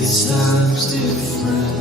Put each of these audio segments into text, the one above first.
This time's different.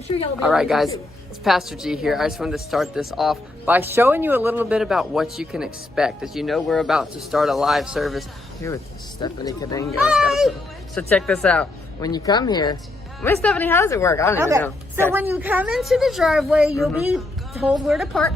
I'm sure y'all will be All right, able to guys, too. it's Pastor G here. I just wanted to start this off by showing you a little bit about what you can expect. As you know, we're about to start a live service here with Stephanie Kadingo. So check this out. When you come here, Miss Stephanie, how does it work? I don't even know. So when you come into the driveway, you'll be told where to park.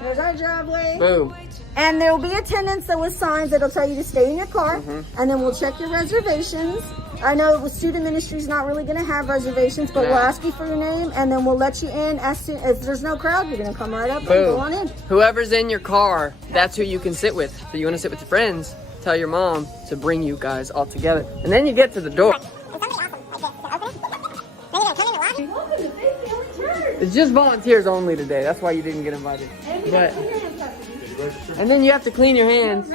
There's our driveway. Boom. And there will be attendants that with signs that'll tell you to stay in your car. And then we'll check your reservations. I know with student ministry is not really going to have reservations, but we'll ask you for your name, and then we'll let you in. As soon if there's no crowd, you're going to come right up and go on in. Whoever's in your car, that's who you can sit with. So you want to sit with your friends, tell your mom to bring you guys all together. And then you get to the door. It's just volunteers only today. That's why you didn't get invited. And then you have to clean your hands.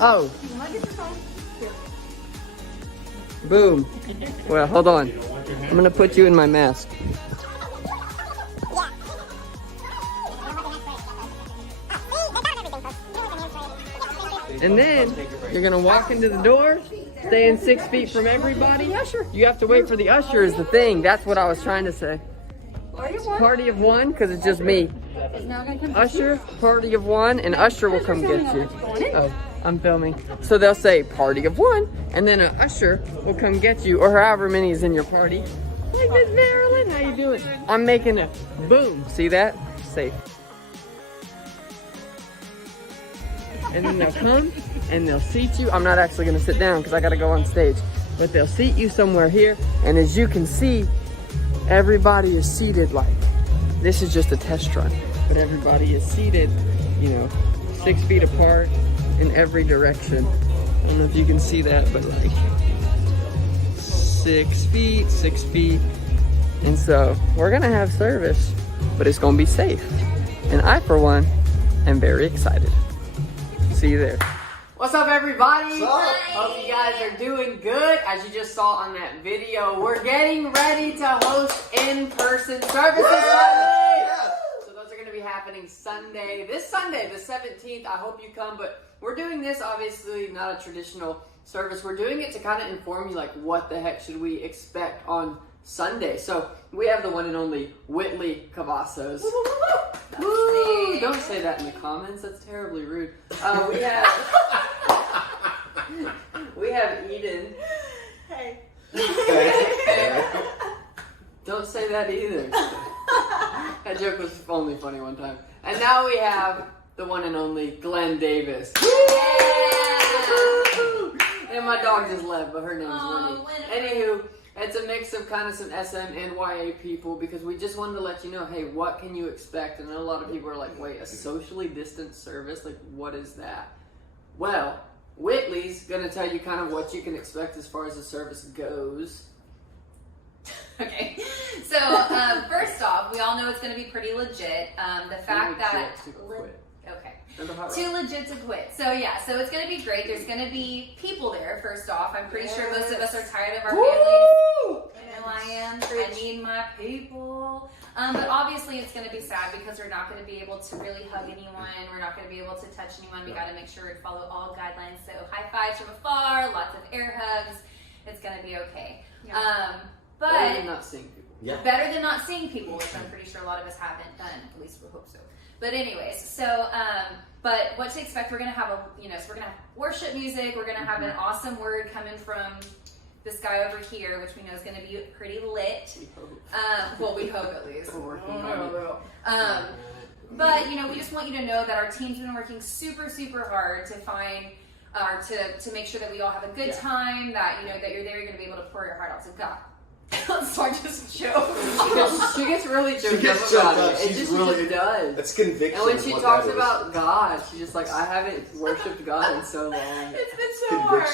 Oh. Boom. Well, hold on. I'm going to put you in my mask. And then you're going to walk into the door, staying 6 feet from everybody. You have to wait for the usher is the thing. That's what I was trying to say. Party of one, because it's just me. Usher, party of one, and usher will come get you. Oh, I'm filming. So they'll say party of one, and then an usher will come get you, or however many is in your party. Like Miss Marilyn, how you doing? I'm making a boom. See that? Safe. And then they'll come and they'll seat you. I'm not actually gonna sit down because I gotta go on stage, but they'll seat you somewhere here. And as you can see, everybody is seated like, this is just a test run, but everybody is seated, 6 feet apart in every direction. I don't know if you can see that, but like 6 feet, 6 feet. And so we're gonna have service, but it's gonna be safe. And I, for one, am very excited. See you there. What's up, everybody? Hope you guys are doing good. As you just saw on that video, we're getting ready to host in-person services. So those are going to be happening Sunday. This Sunday, the 17th. I hope you come. But we're doing this, obviously, not a traditional service. We're doing it to kind of inform you, like, what the heck should we expect on Sunday. So we have the one and only Whitley Cavazos. Woo! Don't say that in the comments. That's terribly rude. We have Eden. Hey. Don't say that either. That joke was only funny one time. And now we have the one and only Glenn Davis. And my dog just left, but her name's Winnie. Anywho, it's a mix of kind of some SM and YA people because we just wanted to let you know, hey, what can you expect? And I know a lot of people are like, wait, a socially distanced service? Like, what is that? Well, Whitley's going to tell you kind of what you can expect as far as the service goes. Okay, so first off, we all know it's going to be pretty legit. The fact that... Okay. Too legit to quit. So yeah, so it's going to be great. There's going to be people there, first off. I'm pretty sure most of us are tired of our families. I know I am. I need my people. But obviously it's going to be sad because we're not going to be able to really hug anyone. We're not going to be able to touch anyone. We got to make sure we follow all guidelines. So high fives from afar, lots of air hugs. It's going to be okay. Yeah. But better than not seeing people. Yeah. Better than not seeing people, which I'm pretty sure a lot of us haven't done. At least we hope so. But anyways, so, but what to expect, we're going to have so we're going to have worship music. We're going to have an awesome word coming from this guy over here, which we know is going to be pretty lit. Well, we hope at least. But, we just want you to know that our team's been working super, super hard to find, to make sure that we all have a good time, that, that you're there, you're going to be able to pour your heart out to God. So I just joke. She gets really choked up about it. It just does. It's conviction. And when she talks about God, she's just like, I haven't worshipped God in so long. It's been so hard.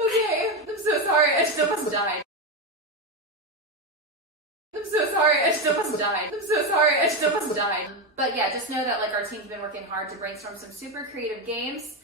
Okay, I'm so sorry. I just almost died. I'm so sorry. I just almost died. But yeah, just know that our team's been working hard to brainstorm some super creative games.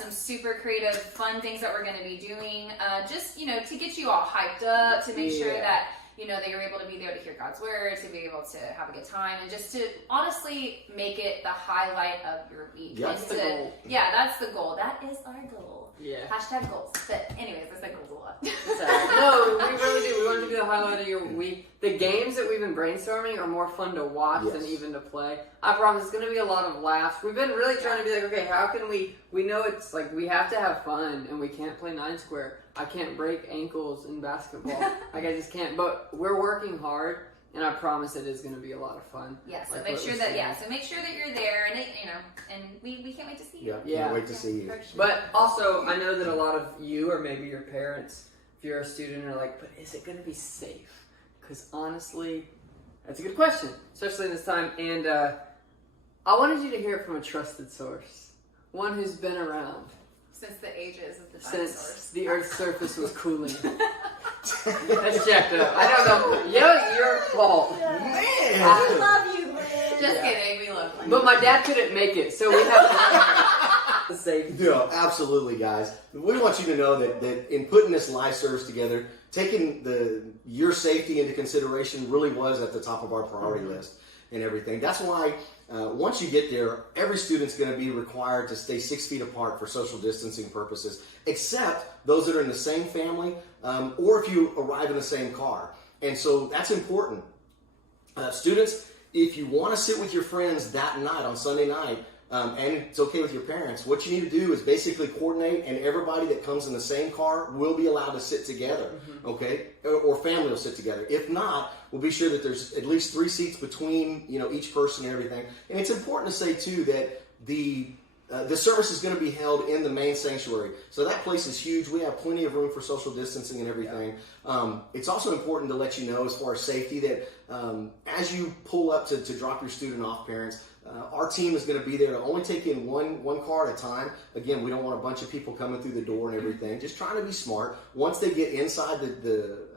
Some super creative, fun things that we're going to be doing, just, to get you all hyped up, to make sure that, that you're able to be there to hear God's word, to be able to have a good time, and just to honestly make it the highlight of your week. That's the goal. Yeah, that's the goal. That is our goal. Yeah. Hashtag goals. But anyways, I said goals a lot. No, we really do. We want it to be the highlight of your week. The games that we've been brainstorming are more fun to watch than even to play. I promise it's going to be a lot of laughs. We've been really trying to be like, okay, how can we know it's like we have to have fun and we can't play 9 square. I can't break ankles in basketball. Like I just can't. But we're working hard. And I promise it is going to be a lot of fun. Yeah, so make sure that you're there, and and we can't wait to see you. Yeah, can't wait to see you. Sure. But also, I know that a lot of you, or maybe your parents, if you're a student, are like, but is it going to be safe? Because honestly, that's a good question, especially in this time. And I wanted you to hear it from a trusted source, one who's been around Since the ages of the dinosaurs. since the Earth's surface was cooling. That's jacked up. I don't know. You know, it's your fault. Man! We love you, man. Just kidding, we love you. But my dad couldn't make it, so we have to save. No, absolutely, guys. We want you to know that in putting this live service together, taking your safety into consideration really was at the top of our priority list and everything. That's why once you get there, every student's going to be required to stay 6 feet apart for social distancing purposes, except those that are in the same family or if you arrive in the same car. And so that's important. Students, if you want to sit with your friends that night on Sunday night, and it's okay with your parents, what you need to do is basically coordinate, and everybody that comes in the same car will be allowed to sit together, okay? Or family will sit together. If not, we'll be sure that there's at least 3 seats between each person and everything. And it's important to say too that the service is going to be held in the main sanctuary, so that place is huge. We have plenty of room for social distancing and everything. It's also important to let you know, as far as safety, that as you pull up to drop your student off, parents, our team is going to be there to only take in one car at a time. Again, we don't want a bunch of people coming through the door and everything. Just trying to be smart. Once they get inside the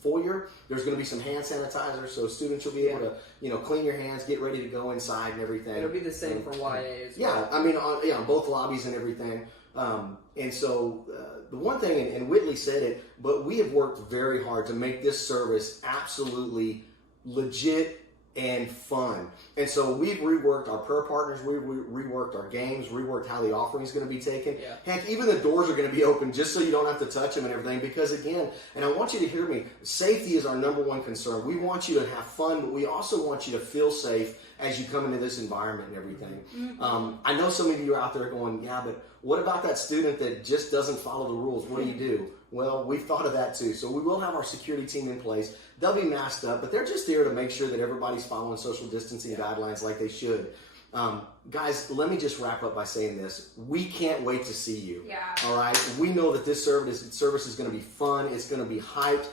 foyer, there's going to be some hand sanitizer, so students will be able to clean your hands, get ready to go inside and everything. It'll be the same for YA as well. Yeah, I mean, on both lobbies and everything. And so the one thing, and Whitley said it, but we have worked very hard to make this service absolutely legit and fun. And so we've reworked our prayer partners, we've reworked our games, reworked how the offering is going to be taken. Yeah. Heck, even the doors are going to be open just so you don't have to touch them and everything, because again, and I want you to hear me, safety is our number one concern. We want you to have fun, but we also want you to feel safe as you come into this environment and everything. I know some of you are out there going, yeah, but what about that student that just doesn't follow the rules? What do you do? Well, we've thought of that too. So we will have our security team in place. They'll be masked up, but they're just there to make sure that everybody's following social distancing guidelines like they should. Guys, let me just wrap up by saying this. We can't wait to see you. Yeah. All right? We know that this service is going to be fun. It's going to be hyped.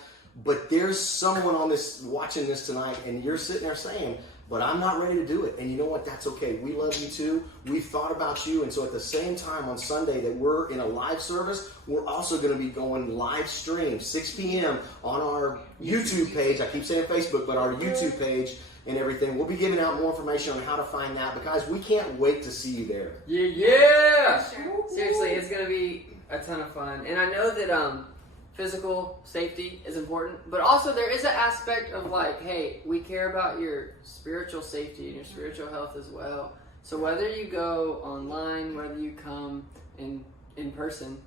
But there's someone watching this tonight, and you're sitting there saying, but I'm not ready to do it. And you know what? That's okay. We love you too. We've thought about you. And so at the same time on Sunday that we're in a live service, we're also going to be going live stream, 6 p.m. on our YouTube page. I keep saying Facebook, but our YouTube page and everything. We'll be giving out more information on how to find that. But guys, we can't wait to see you there. Yeah! Sure. Seriously, it's going to be a ton of fun. And I know that physical safety is important, but also there is an aspect of like, hey, we care about your spiritual safety and your spiritual health as well. So whether you go online, whether you come in person,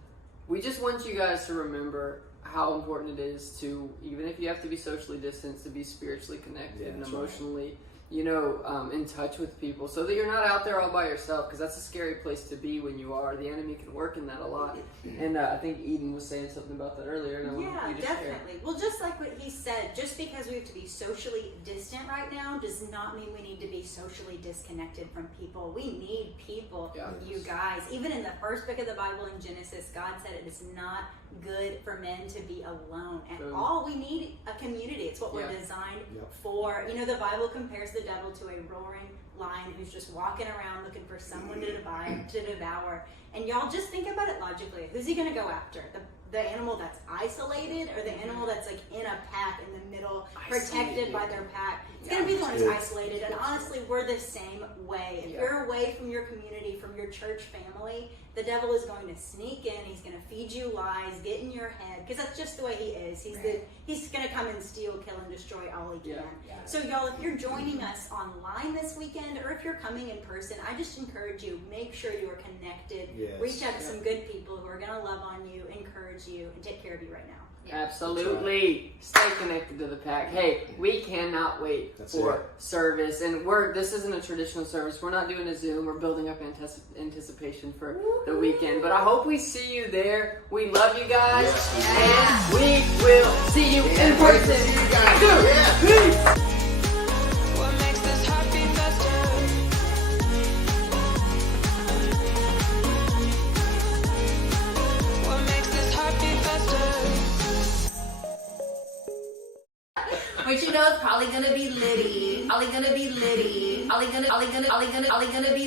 we just want you guys to remember how important it is to, even if you have to be socially distanced, to be spiritually connected and emotionally in touch with people, so that you're not out there all by yourself, because that's a scary place to be when you are. The enemy can work in that a lot. And I think Eden was saying something about that earlier. And Yeah, definitely. Well, just like what he said, just because we have to be socially distant right now does not mean we need to be socially disconnected from people. We need people, you guys. Even in the first book of the Bible in Genesis, God said it is not good for men to be alone. And all we need a community. It's what we're designed for. The Bible compares the devil to a roaring lion who's just walking around looking for someone to devour. And y'all just think about it logically. Who's he going to go after? The animal that's isolated, or the animal that's like in a pack in the middle, protected by their pack? It's going to be the one who's isolated. And honestly, we're the same way. If you're away from your community, from your church family, the devil is going to sneak in. He's going to feed you lies, get in your head, because that's just the way he is. He's going to come and steal, kill, and destroy all he can. So y'all, if you're joining us online this weekend, or if you're coming in person, I just encourage you, make sure you are connected. Reach out to some good people who are going to love on you, encourage you, and take care of you right now. Absolutely. Stay connected to the pack. Hey, we cannot wait for service. And this isn't a traditional service. We're not doing a Zoom. We're building up anticipation for the weekend. But I hope we see you there. We love you guys. And we will see you in person. Peace. But you know it's probably gonna be litty. Probably gonna be litty. Probably gonna be